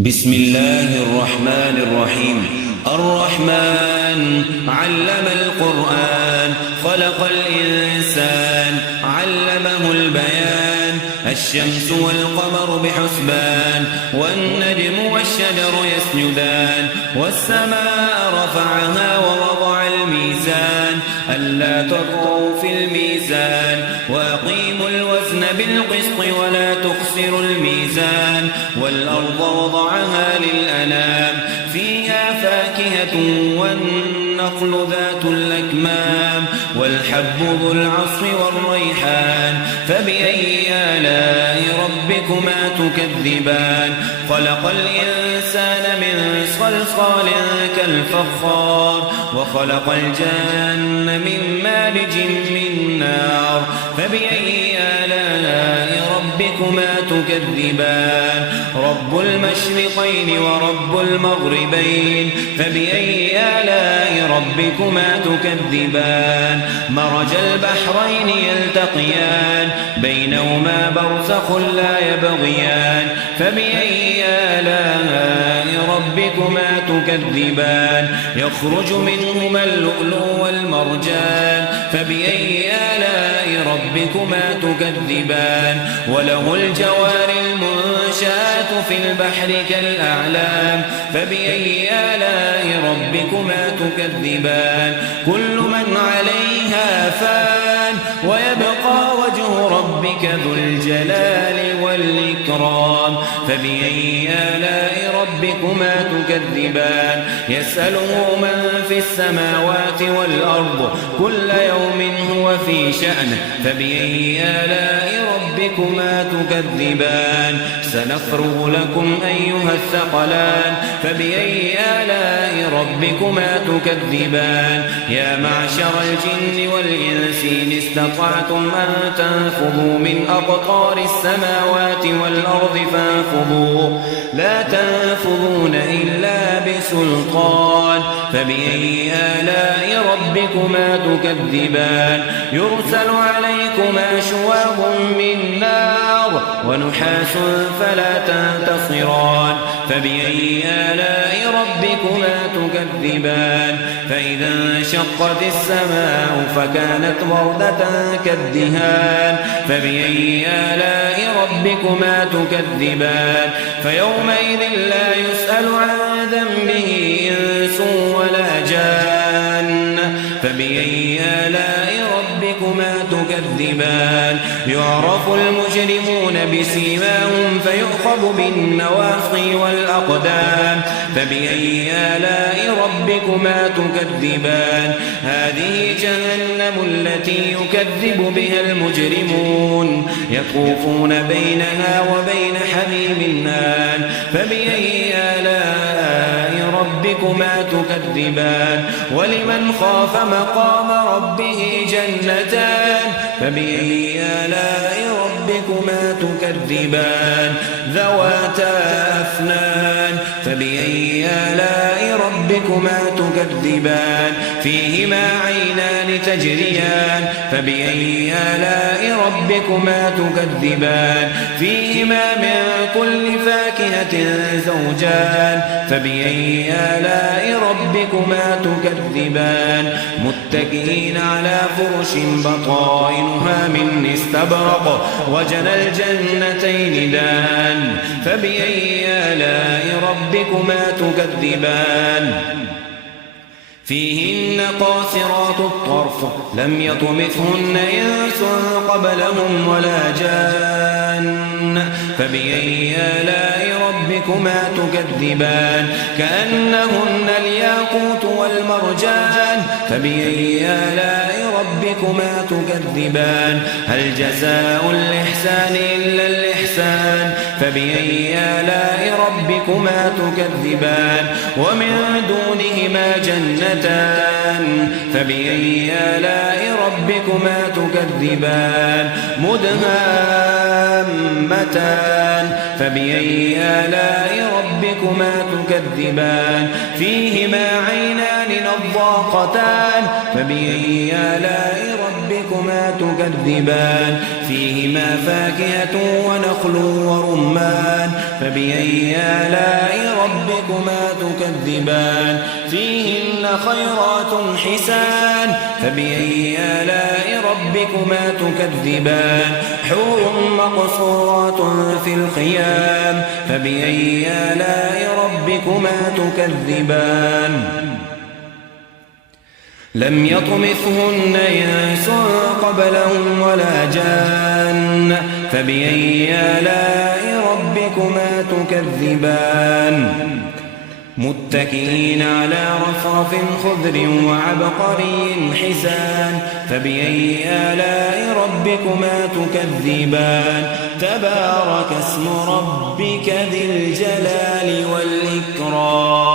بسم الله الرحمن الرحيم. الرحمن علم القرآن، خلق الإنسان، علمه البيان. الشمس والقمر بحسبان، والنجم والشجر يسجدان. والسماء رفعها ووضع الميزان، ألا تطغوا في الميزان، وأقيموا الوزن بالقسط ولا تخسروا الميزان. والأرض وضعها للأنام، فيها فاكهة والنخل ذات الأكمام، والحب ذو العصف والريحان. فبأي آلاء ربكما تكذبان؟ خلق الإنسان من صلصال كالفخار، وخلق الجن من مارج من نار. فبأي آلاء ربكما تكذبان؟ رب المشرقين ورب المغربين. فبأي آلاء ربكما تكذبان؟ مرج البحرين يلتقيان، بينهما برزخ لا يبغيان. فبأي آلاء ربكما تكذبان؟ يخرج منهما اللؤلؤ والمرجان. فبأي آلاء ربكما تكذبان؟ وله الجوار المنشآت في البحر كالأعلام. فبأي آلاء ربكما تكذبان؟ كل من عليها فان، ويبقى وجه ربك ذو الجلال والإكرام. فبأي آلاء ربكما تكذبان؟ يسأله من في السماوات والأرض، كل يوم هو في شأن. فبأي آلاء ربكما تكذبان؟ سنفرغ لكم أيها الثقلان. فبأي آلاء ربكما تكذبان؟ يا معشر الجن والإنس إن استطعتم أن تنفذوا من أقطار السماوات والأرض فانفذوا، لا تنفذون إلا بسلطان. فبأي آلاء ربكما تكذبان؟ يرسل عليكما شواظ من نار، ونحاس فلا تنتصران. فبأي آلاء ربكما تكذبان؟ فإذا انشقت السماء فكانت وردة كالدهان. فبأي آلاء ربكما تكذبان؟ فيومئذ لا يسأل عن ذنبه إنس ولا جان. فبأي آلاء ربكما تكذبان؟ يعرف المجرمون بسيماهم فيؤخذ بالنواصي والأقدام. فبأي آلاء ربكما تكذبان؟ هذه جهنم التي يكذب بها المجرمون، يطوفون بينها وبين حميم آن. فبأي آلاء ربكما تكذبان؟ ولمن خاف مقام ربه جنتان. فبأي آلاء ربكما تكذبان؟ ذواتا أفنان. فبأي آلاء ربكما تكذبان؟ فيهما عينان تجريان. فبأي آلاء ربكما تكذبان؟ فيهما من كل فاكهة زوجان. فبأي آلاء ربكما تكذبان؟ متكئين على فرش بطائنها من استبرق، وجنى الجنتين دان. فبأي آلاء ربكما تكذبان؟ فيهن قاصرات الطرف، لم يطمثهن إنس قبلهم ولا جان. فبأي آلاء ربكما تكذبان؟ كأنهن الياقوت والمرجان. فبأي آلاء ربكما تكذبان؟ هل جزاء الإحسان إلا الإحسان؟ فبأي آلاء ربكما تكذبان؟ ومن دونهما جنتان. فبأي آلاء ربكما تكذبان؟ مدهامتان. فبأي آلاء ربكما تكذبان؟ فيهما عينان نضاقتان. فبأي آلاء ربكما تكذبان؟ فيهما فاكهة ونخل ورمان. فبأي آلاء ربكما تكذبان فيهن خيرات حسان فبأي آلاء ربكما تكذبان حور مقصورات في الخيام فبأي آلاء ربكما تكذبان لم يطمثهن إنس قبلهم ولا جان فبأي آلاء ربكما تكذبان متكئين على رفرف خضر وعبقري حسان فبأي آلاء ربكما تكذبان تبارك اسم ربك ذي الجلال والإكرام